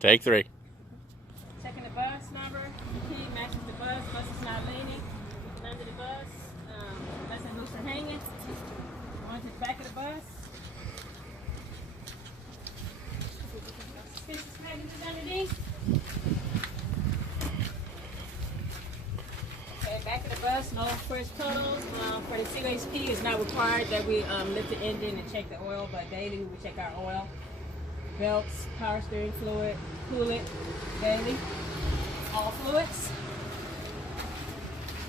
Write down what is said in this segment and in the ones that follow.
Take 3. Checking the bus number. The key matches the bus. Bus is not leaning. Under the bus. That's a looser hanging. On to the back of the bus. Suspicious packages underneath. Okay, back of the bus. No fresh puddles. For the CHP, it's not required that we lift the engine and check the oil, but daily we check our oil. Belts, power steering fluid, coolant, daily, all fluids.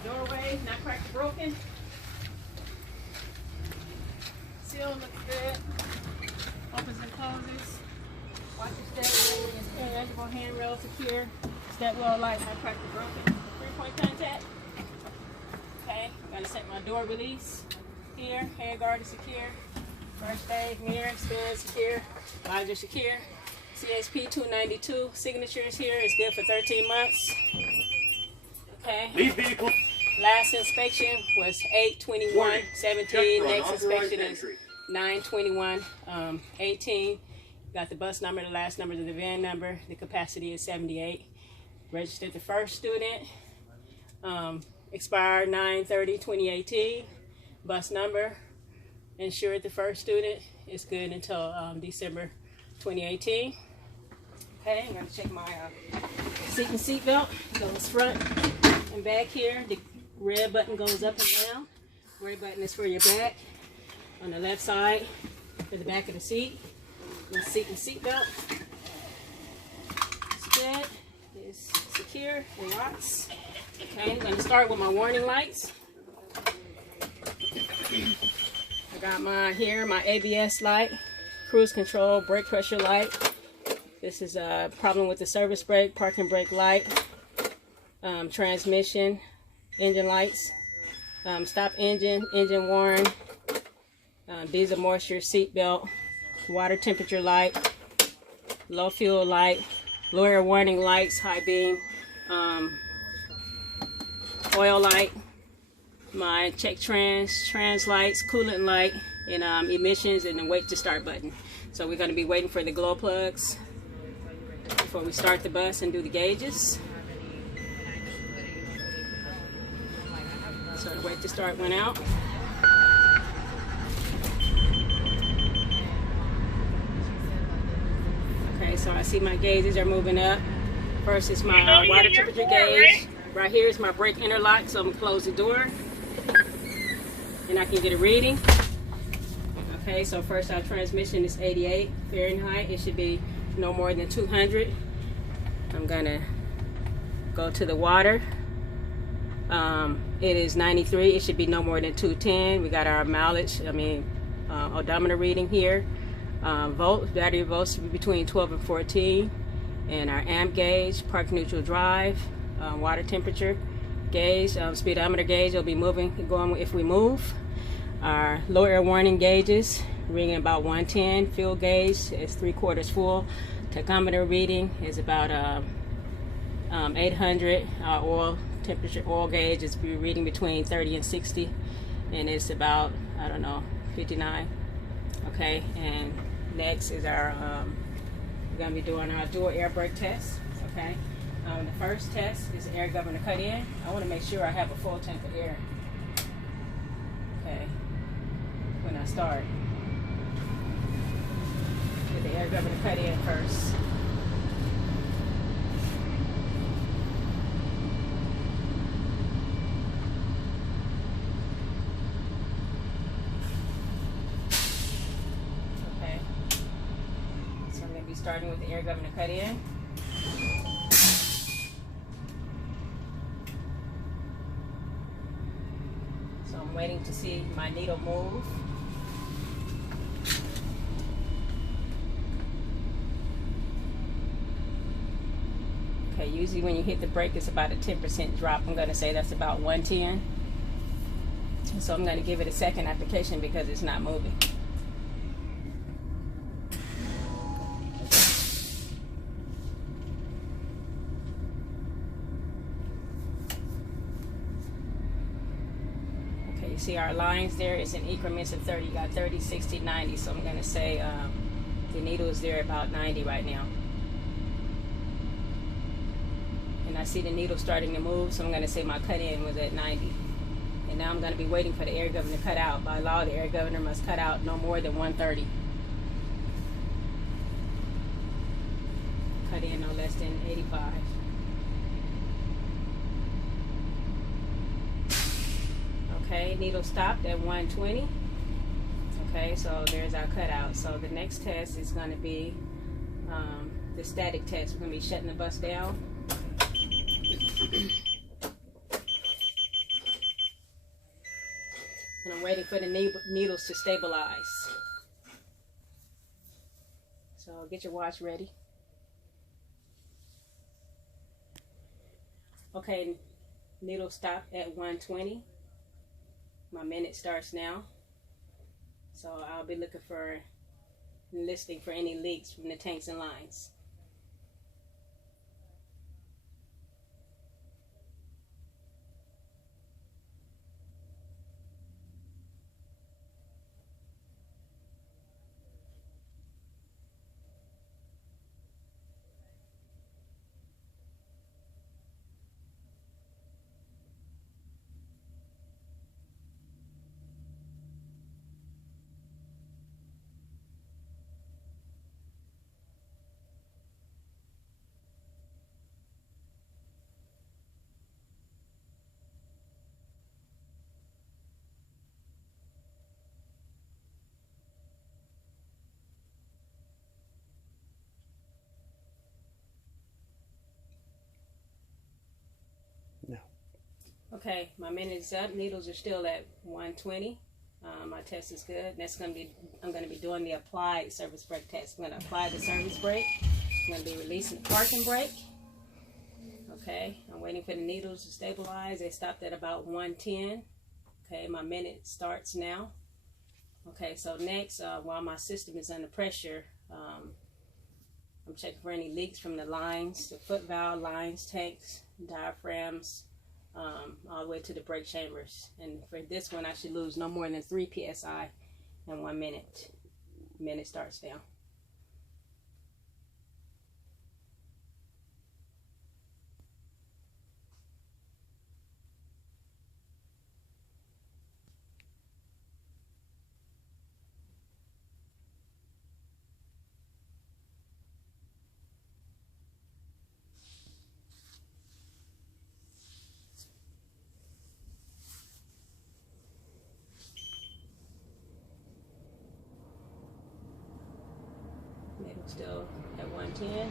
Doorway, not cracked or broken. Seal looks good. Opens and closes. Watch your step, eligible handrail secure. Step well light, not cracked or broken. 3-point contact. Okay, I'm gonna set my door release here. Hand guard is secure. First aid, mirror, stand secure, visor secure. CHP 292, signatures here is good for 13 months. Okay. Lead vehicle. Last inspection was 8/21/17. Next inspection is 9/21/18. Got the bus number, the last number, the VIN number. The capacity is 78. Registered the first student. Expired 9/30/2018. Bus number. Insured the first student. It's good until December 2018. Okay, I'm going to check my seat and seat belt. Goes front and back here. The red button goes up and down. Red button is for your back. On the left side for the back of the seat. The seat and seat belt. It's good. It's secure. It locks. Okay, I'm going to start with my warning lights. Got my ABS light, cruise control, brake pressure light. This is a problem with the service brake, parking brake light, transmission, engine lights, stop engine, engine warning, diesel moisture, seat belt, water temperature light, low fuel light, lower warning lights, high beam, oil light. My check trans lights, coolant light, and emissions, and the wait to start button. So we're going to be waiting for the glow plugs before we start the bus and do the gauges. So the wait to start went out. Okay, so I see my gauges are moving up. First is my water temperature gauge. Right here is my brake interlock, so I'm going to close the door. And I can get a reading. Okay, so first our transmission is 88 Fahrenheit. It should be no more than 200. I'm gonna go to the water. It is 93. It should be no more than 210. We got our mileage, odometer reading here. Battery volts should be between 12 and 14. And our amp gauge, park neutral drive, water temperature gauge, speedometer gauge will be going if we move. Our low air warning gauges reading about 110. Fuel gauge is 3/4 full. Tachometer reading is about 800. Our oil gauge is reading between 30 and 60, and it's about 59. Okay, and next is our we're gonna be doing our dual air brake test. Okay. The first test is the air governor cut in. I want to make sure I have a full tank of air. Okay. When I start. Get the air governor cut in first. Okay. So I'm going to be starting with the air governor cut in. I'm waiting to see my needle move. Okay, usually when you hit the brake, it's about a 10% drop. I'm going to say that's about 110. So I'm going to give it a second application because it's not moving. You see our lines there, it's in increments of 30. You got 30, 60, 90. So I'm going to say the needle is there about 90 right now. I see the needle starting to move, so I'm going to say my cut in was at 90. And now I'm going to be waiting for the air governor to cut out. By law, the air governor must cut out no more than 130. Cut in no less than 85. Okay, needle stopped at 120. Okay, so there's our cutout. So the next test is going to be the static test. We're going to be shutting the bus down. And I'm waiting for the needles to stabilize. So get your watch ready. Okay, needle stopped at 120. My minute starts now. So I'll be looking for, listening for any leaks from the tanks and lines. No. Okay, my minute is up. Needles are still at 120. My test is good. That's going to be, I'm going to be doing the applied service brake test. I'm going to apply the service brake. I'm going to be releasing the parking brake. Okay, I'm waiting for the needles to stabilize. They stopped at about 110. Okay, my minute starts now. Okay, so next, while my system is under pressure, I'm checking for any leaks from the lines, the foot valve lines, tanks, diaphragms, all the way to the brake chambers. And for this one, I should lose no more than 3 psi in 1 minute. Minute starts now. Needle still at 110.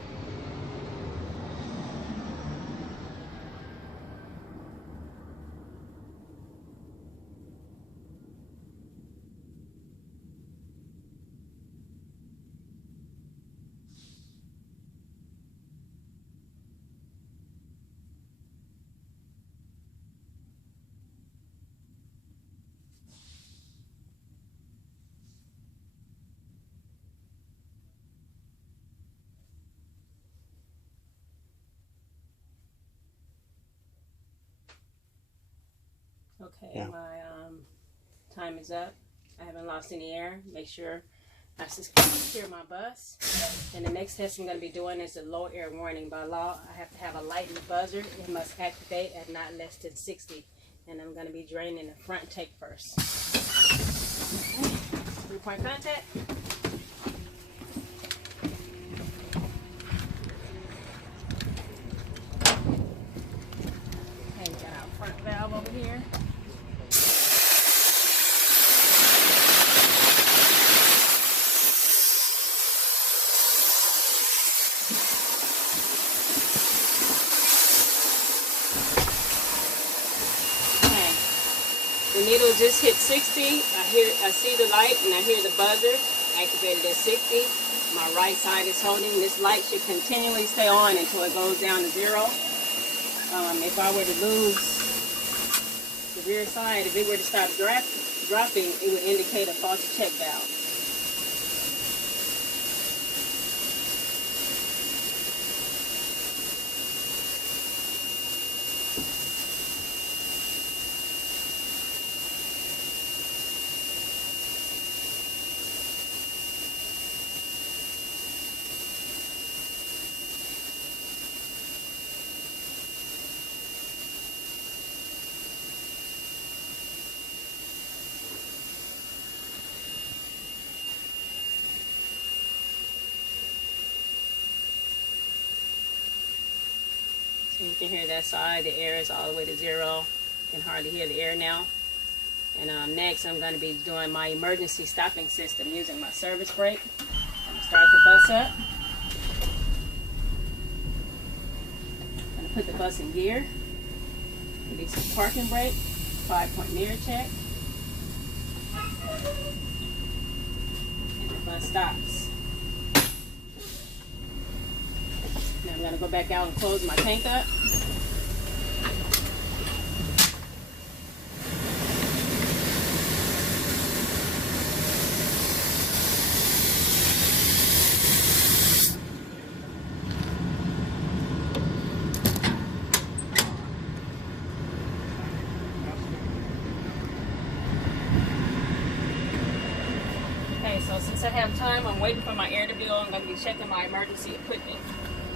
Okay, Yeah. my time is up. I haven't lost any air. Make sure I secure my bus. And the next test I'm going to be doing is the low air warning. By law, I have to have a light in the buzzer. It must activate at not less than 60. And I'm going to be draining the front tank first. Okay. 3-point contact. Okay, we got our front valve over here. The needle just hit 60. I see the light and I hear the buzzer activated at 60. My right side is holding. This light should continually stay on until it goes down to 0. If I were to lose the rear side, if it were to stop dropping, it would indicate a faulty check valve. You can hear that side. The air is all the way to 0. You can hardly hear the air now. And next, I'm going to be doing my emergency stopping system using my service brake. I'm going to start the bus up. I'm going to put the bus in gear. Release the parking brake. 5-point mirror check. And the bus stops. Now I'm going to go back out and close my tank up. So since I have time, I'm waiting for my air to bill. I'm going to be checking my emergency equipment.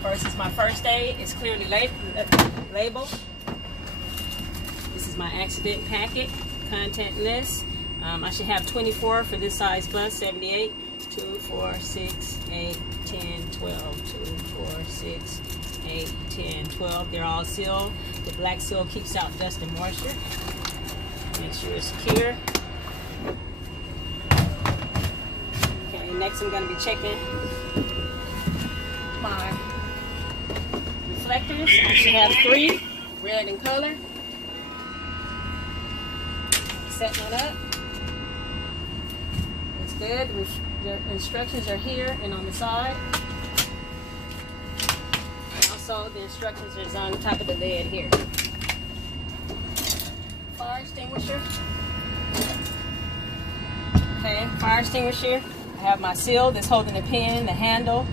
First is my first aid. It's clearly labeled. This is my accident packet, content list. I should have 24 for this size bus, 78. 2, 4, 6, 8, 10, 12. 2, 4, 6, 8, 10, 12. They're all sealed. The black seal keeps out dust and moisture. Make sure it's secure. Next, I'm going to be checking my reflectors. I should have 3, red in color. Setting it up. It's good. The instructions are here and on the side. And also, the instructions are on the top of the lid here. Fire extinguisher. Okay, fire extinguisher. I have my seal that's holding the pin, the handle.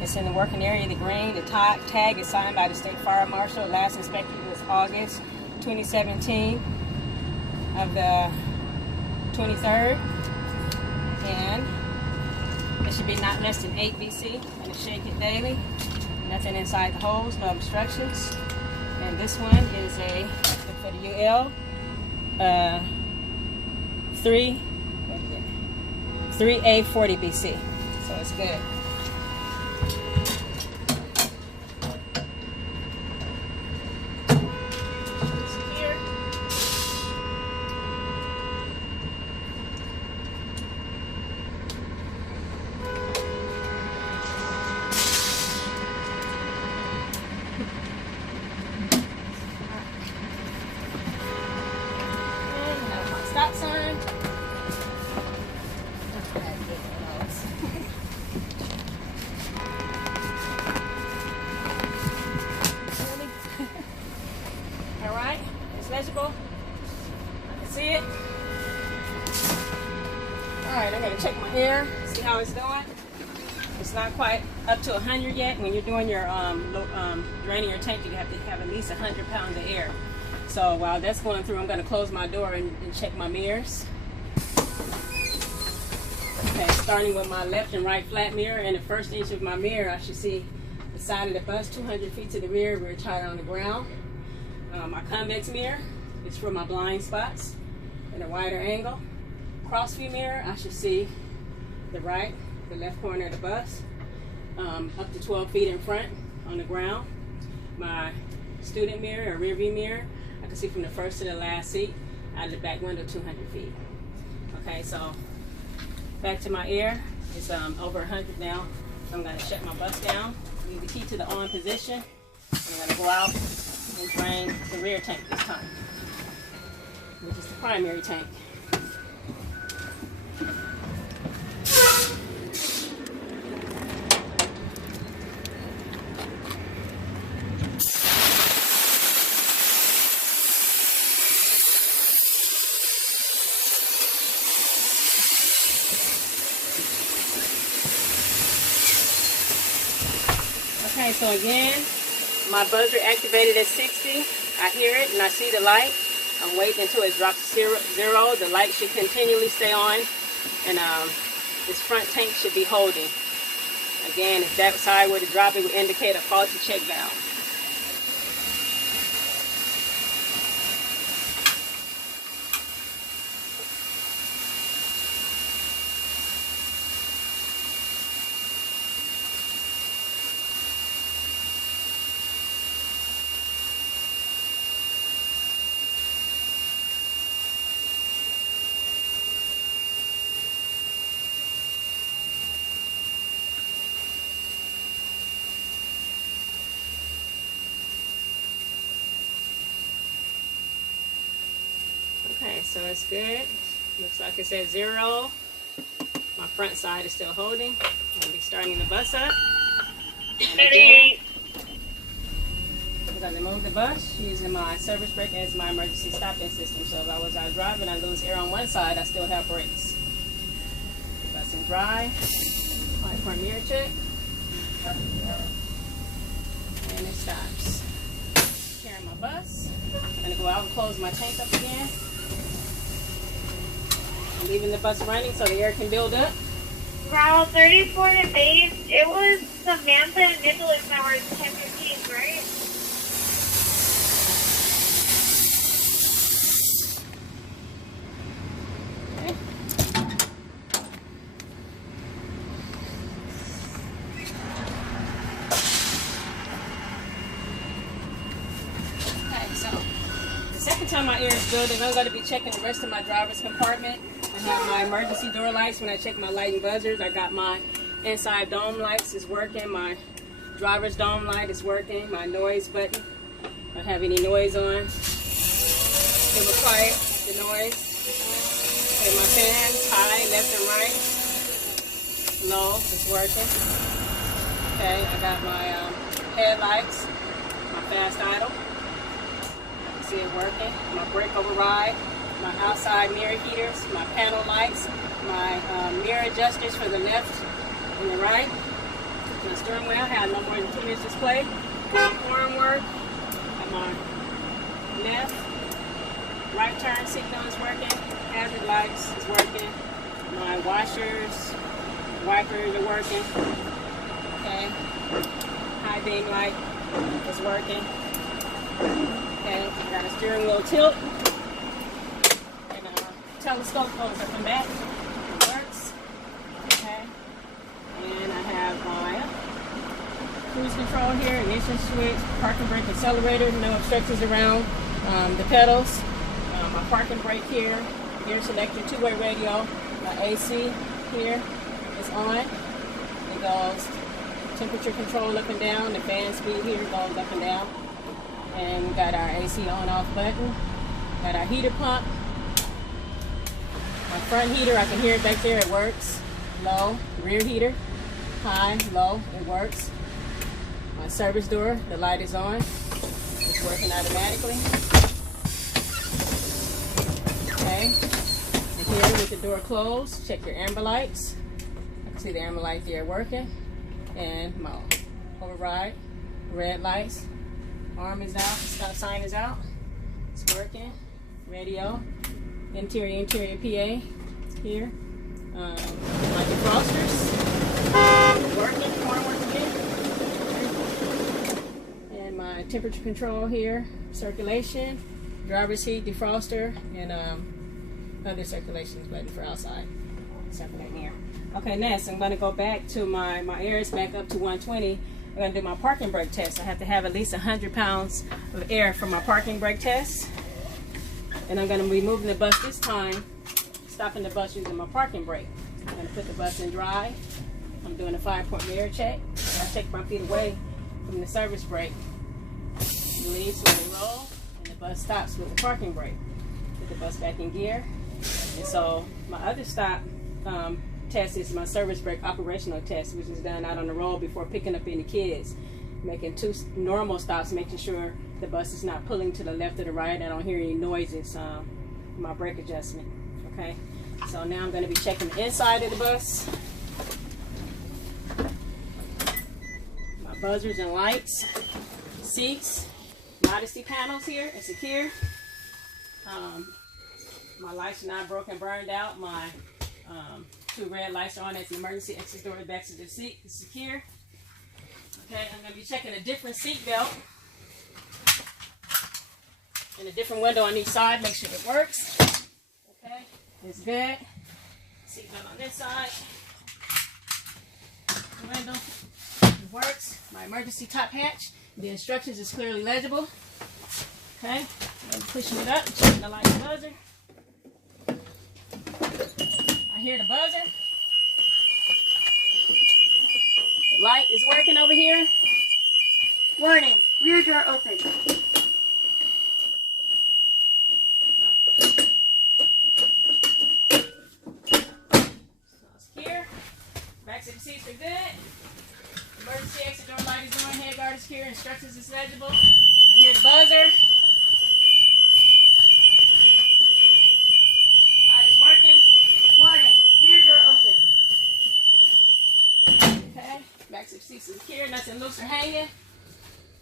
It's in the working area, the green. The tag is signed by the State Fire Marshal. Last inspected was August 2017 of the 23rd. And it should be not less than 8 BC. I'm going to shake it daily. Nothing inside the hose, no obstructions. And this one is a, for the UL, 3A40 BC, so it's good. Here. And have my stop sign. Alright, it's legible. I can see it. Alright, I'm going to check my air, see how it's doing. It's not quite up to 100 yet. When you're doing your draining your tank, you have to have at least 100 pounds of air. So while that's going through, I'm going to close my door and check my mirrors. Okay, starting with my left and right flat mirror. In the first inch of my mirror, I should see the side of the bus 200 feet to the rear. We're tied on the ground. My convex mirror is for my blind spots in a wider angle. Cross view mirror, I should see the left corner of the bus, up to 12 feet in front on the ground. My student mirror or rear view mirror, I can see from the first to the last seat out of the back window 200 feet. Okay, so back to my air. It's over 100 now. So I'm going to shut my bus down. Leave the key to the on position. I'm going to go out and drain the rear tank this time, which is the primary tank. Okay, so again, my buzzer activated at 60. I hear it and I see the light. I'm waiting until it drops to 0. The light should continually stay on, and this front tank should be holding. Again, if that side were to drop, it would indicate a faulty check valve. Okay, so it's good. Looks like it says 0. My front side is still holding. I'm gonna be starting the bus up. And again, I'm gonna move the bus using my service brake as my emergency stopping system. So if I was out driving, I lose air on one side, I still have brakes. The bus in dry. 5-point mirror check. And it stops. Carrying my bus. I'm gonna go out and close my tank up again. I'm leaving the bus running so the air can build up. Route 34 to base. It was Samantha and Nicholas that were 1015, right? Time my air is building, I'm going to be checking the rest of my driver's compartment. I have my emergency door lights when I check my light and buzzers. I got my inside dome lights is working. My driver's dome light is working. My noise button, I don't have any noise on. It will quiet the noise. Okay, my fans, high, left and right. Low is working. Okay, I got my headlights, my fast idle. See it working. My brake override, my outside mirror heaters, my panel lights, my mirror adjusters for the left and the right. My steering wheel had no more than 2 inches display. My horn work, and my left, right turn signal is working. Hazard lights is working. My washers, wipers are working. Okay. High beam light is working. Okay, I got a steering wheel tilt and a telescope goes up and back. It works. Okay, and I have my cruise control here, ignition switch, parking brake, accelerator, no obstructions around the pedals. My parking brake here, gear selector, two-way radio. My AC here is on. It goes temperature control up and down. The fan speed here goes up and down. And we got our AC on-off button. Got our heater pump. My front heater, I can hear it back there, it works. Low, rear heater, high, low, it works. My service door, the light is on. It's working automatically. Okay. And here with the door closed, check your amber lights. I can see the amber light there working. And my override, red lights. Arm is out, stop sign is out. It's working. Radio, interior PA here. My defrosters working, horn working. And my temperature control here, circulation, driver's seat, defroster, and other circulations button for outside. Circulating here. Okay, next I'm going to go back to my air is back up to 120. I'm going to do my parking brake test. I have to have at least 100 pounds of air for my parking brake test. And I'm going to be moving the bus this time, stopping the bus using my parking brake. I'm going to put the bus in dry. I'm doing a 5-point mirror check. I take my feet away from the service brake. Release, slowly roll, and the bus stops with the parking brake. Put the bus back in gear. And so my other stop test is my service brake operational test, which is done out on the road before picking up any kids. Making 2 normal stops, making sure the bus is not pulling to the left or the right. I don't hear any noises. My brake adjustment. Okay, so now I'm going to be checking the inside of the bus. My buzzers and lights, seats, modesty panels here and secure. My lights are not broken, burned out. My 2 red lights are on as the emergency exit door back to the seat is secure. Okay, I'm going to be checking a different seat belt and a different window on each side. Make sure it works. Okay, it's good. Seat belt on this side. The window, it works. My emergency top hatch. The instructions is clearly legible. Okay, I'm pushing it up, checking the light and buzzer. I hear the buzzer. The light is working over here. Warning, rear door open. Instructions is legible. I hear the buzzer. Light is working. Warning, rear door open. Okay. Back to the seats is secure. Nothing loose or hanging.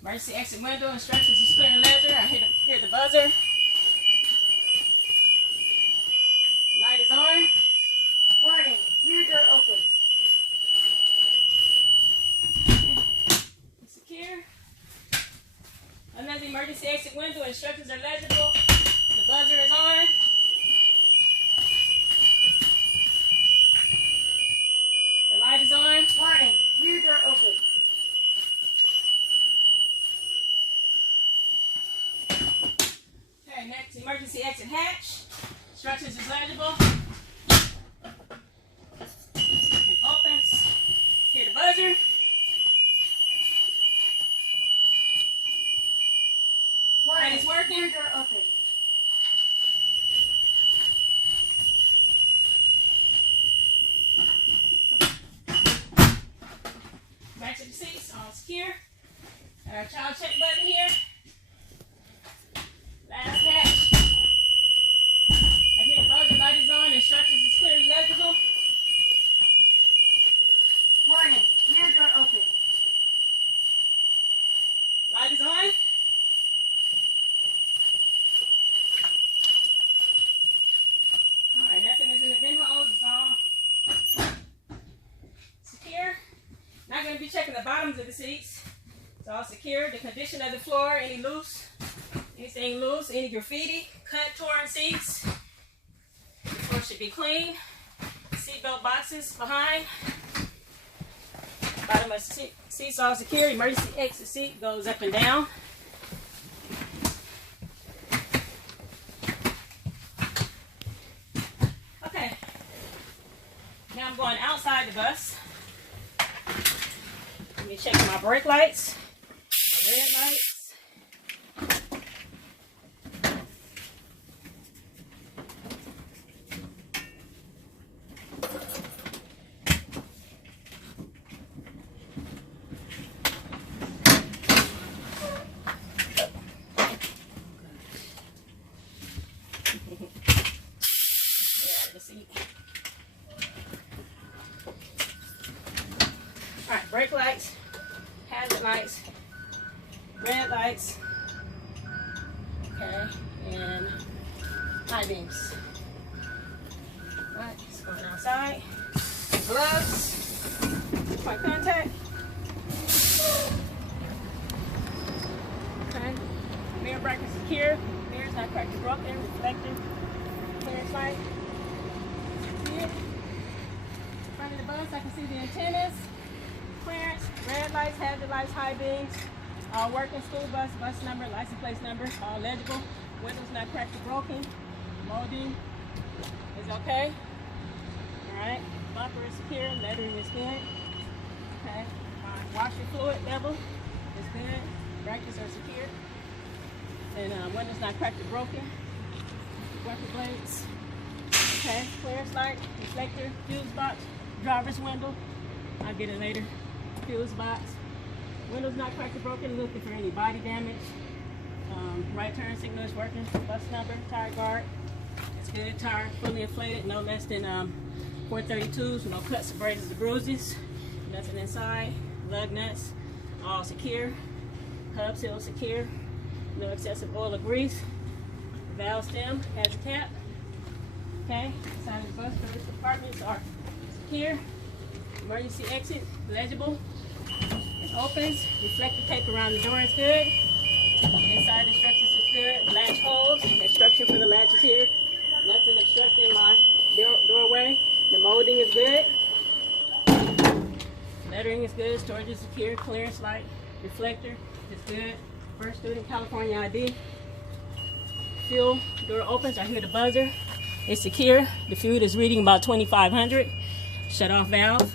Emergency exit window. Instructions is clear and leisure. I hear the buzzer. Light is on. Warning, rear door open. Secure. Another emergency exit window. Instructions are legible. The buzzer is on. The light is on. Warning, rear door open. Okay, next emergency exit hatch. Instructions is legible. It opens. Hear the buzzer. Warning, Light is working. rear door open. Back to the seats, all secure. Our child check button here. Last hatch. I hear the buzzer, light is on, instructions is clear and legible. Warning, rear door open. Light is on. Alright, nothing is in the vent holes, it's all secure. Not going to be checking the bottoms of the seats. It's all secure. The condition of the floor, anything loose, any graffiti, cut, torn seats. The floor should be clean. Seatbelt boxes behind. Bottom of the seats all secure. Emergency exit seat goes up and down. Okay. Now I'm going outside the bus. Let me check my brake lights, my red lights. Alright, brake lights, hazard lights, red lights, okay, and high beams. Alright, just going outside. Gloves, point contact. Okay, mirror bracket secure, mirrors not cracked or broken, reflector, clearance light. Here, front of the bus, I can see the antennas. Clearance, red lights, hazard lights, high beams, all working. School bus, bus number, license plate number, all legible. Windows not cracked or broken. Molding is okay. Alright, bumper is secure, lettering is good. Okay, washer fluid level is good. Brackets are secure. And windows not cracked or broken. Wiper blades. Okay, clearance light, reflector, fuse box, driver's window. I'll get it later. Fuse box. Windows not cracked or broken. Looking for any body damage. Right turn signal is working. Bus number, tire guard. It's good. Tire fully inflated. No less than 432s. No cuts, abrasions, or bruises. Nothing inside. Lug nuts. All secure. Hub seal secure. No excessive oil or grease. Valve stem has a cap. Okay. Inside of the bus, first compartments are secure. Emergency exit, legible. It opens. Reflective tape around the door is good. Inside instructions is good. Latch holds. Instruction for the latch is here. Nothing obstructing my doorway. The molding is good. Lettering is good. Storage is secure. Clearance light. Reflector is good. First student California ID. Fuel door opens. I hear the buzzer. It's secure. The fuel is reading about 2,500. Shut off valve.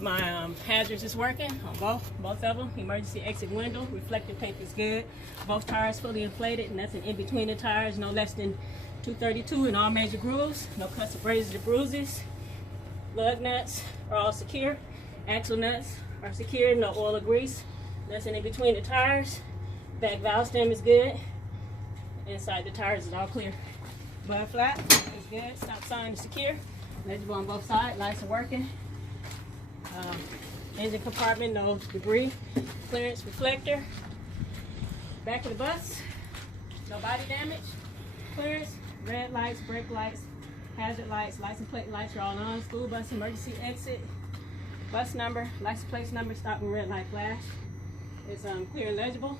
My hazards is working on both of them. Emergency exit window, reflective tape is good. Both tires fully inflated, nothing in between the tires, no less than 232 in all major grooves, no cuts, abrasions, or bruises. Lug nuts are all secure. Axle nuts are secure, no oil or grease. Nothing in between the tires. Back valve stem is good. Inside the tires is all clear. Mud flap is good. Stop sign is secure. Legible on both sides. Lights are working. Engine compartment, no debris. Clearance reflector. Back of the bus, no body damage. Clearance, red lights, brake lights, hazard lights, license plate lights are all on. School bus emergency exit. Bus number, license plate number, stop and red light flash. It's clear and legible.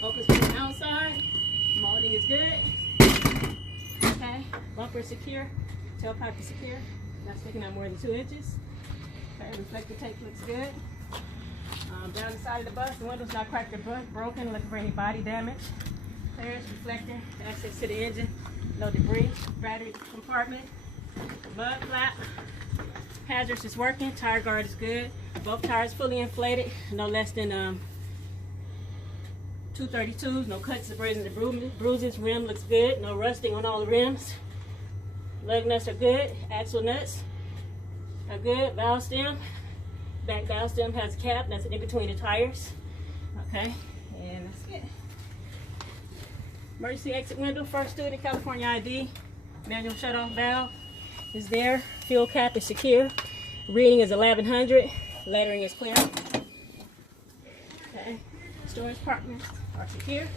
Focus from the outside. Molding is good. Okay, bumper is secure. Tailpipe is secure. Not sticking out more than 2 inches. Okay, reflector tape looks good. Down the side of the bus, the window's not cracked or broken. Looking for any body damage. Clearance, reflector, access to the engine. No debris. Battery compartment. Mud flap. Hazards is working. Tire guard is good. Both tires fully inflated. No less than 232s. No cuts, abrasions, or bruises. Rim looks good. No rusting on all the rims. Lug nuts are good. Axle nuts are good. Valve stem. Back valve stem has a cap. That's in between the tires. Okay, and that's it. Emergency exit window. First student, California ID. Manual shutoff valve is there. Fuel cap is secure. Reading is 1100. Lettering is clear. Okay. Storage compartments are secure.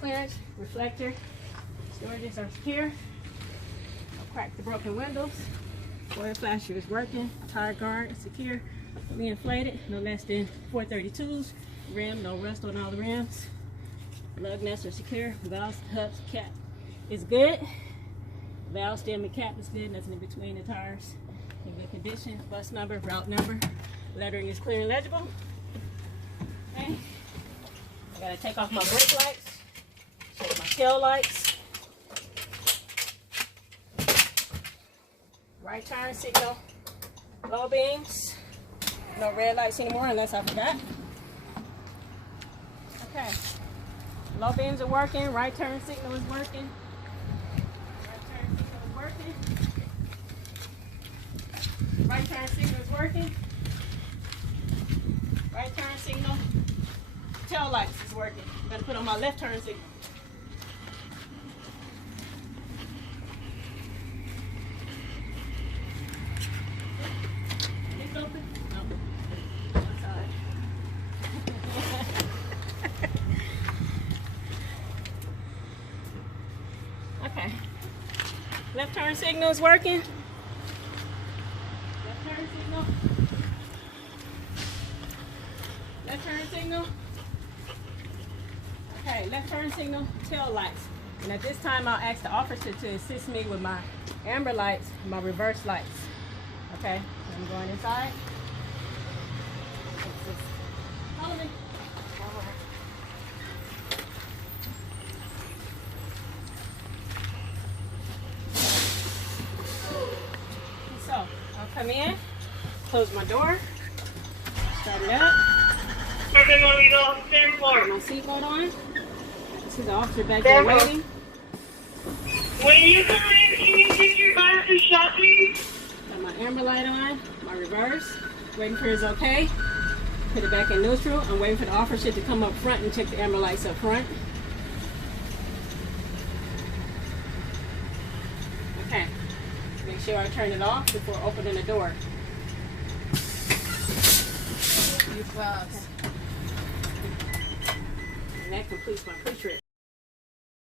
Clearance, reflector, storages are secure. Crack the broken windows. Oil flasher is working. Tire guard is secure. Fully inflated. No less than 432s. Rim, no rust on all the rims. Lug nuts are secure. Valve hubs, cap is good. Valve stem and cap is good. Nothing in between the tires. In good condition. Bus number, route number. Lettering is clear and legible. Okay. I gotta take off my brake lights. Check my tail lights. Right turn signal, low beams, no red lights anymore unless I forgot. Okay, low beams are working, right turn signal is working. Right turn signal is working. Right turn signal is working. Right turn signal, tail lights is working. Gotta put on my left turn signal. Okay. Left turn signal is working. Left turn signal. Left turn signal. Okay, left turn signal, tail lights. And at this time I'll ask the officer to assist me with my amber lights, my reverse lights. Okay, I'm going inside. Follow me. So, I'll come in, close my door, start it up. Put my seatbelt on. This is the officer back there waiting. When you come in, can you take your glasses shot, please? Got my amber light on, my reverse, waiting for his okay. Put it back in neutral. I'm waiting for the officer to come up front and check the amber lights up front. Okay. Make sure I turn it off before opening the door. Use gloves. And that completes my pre-trip.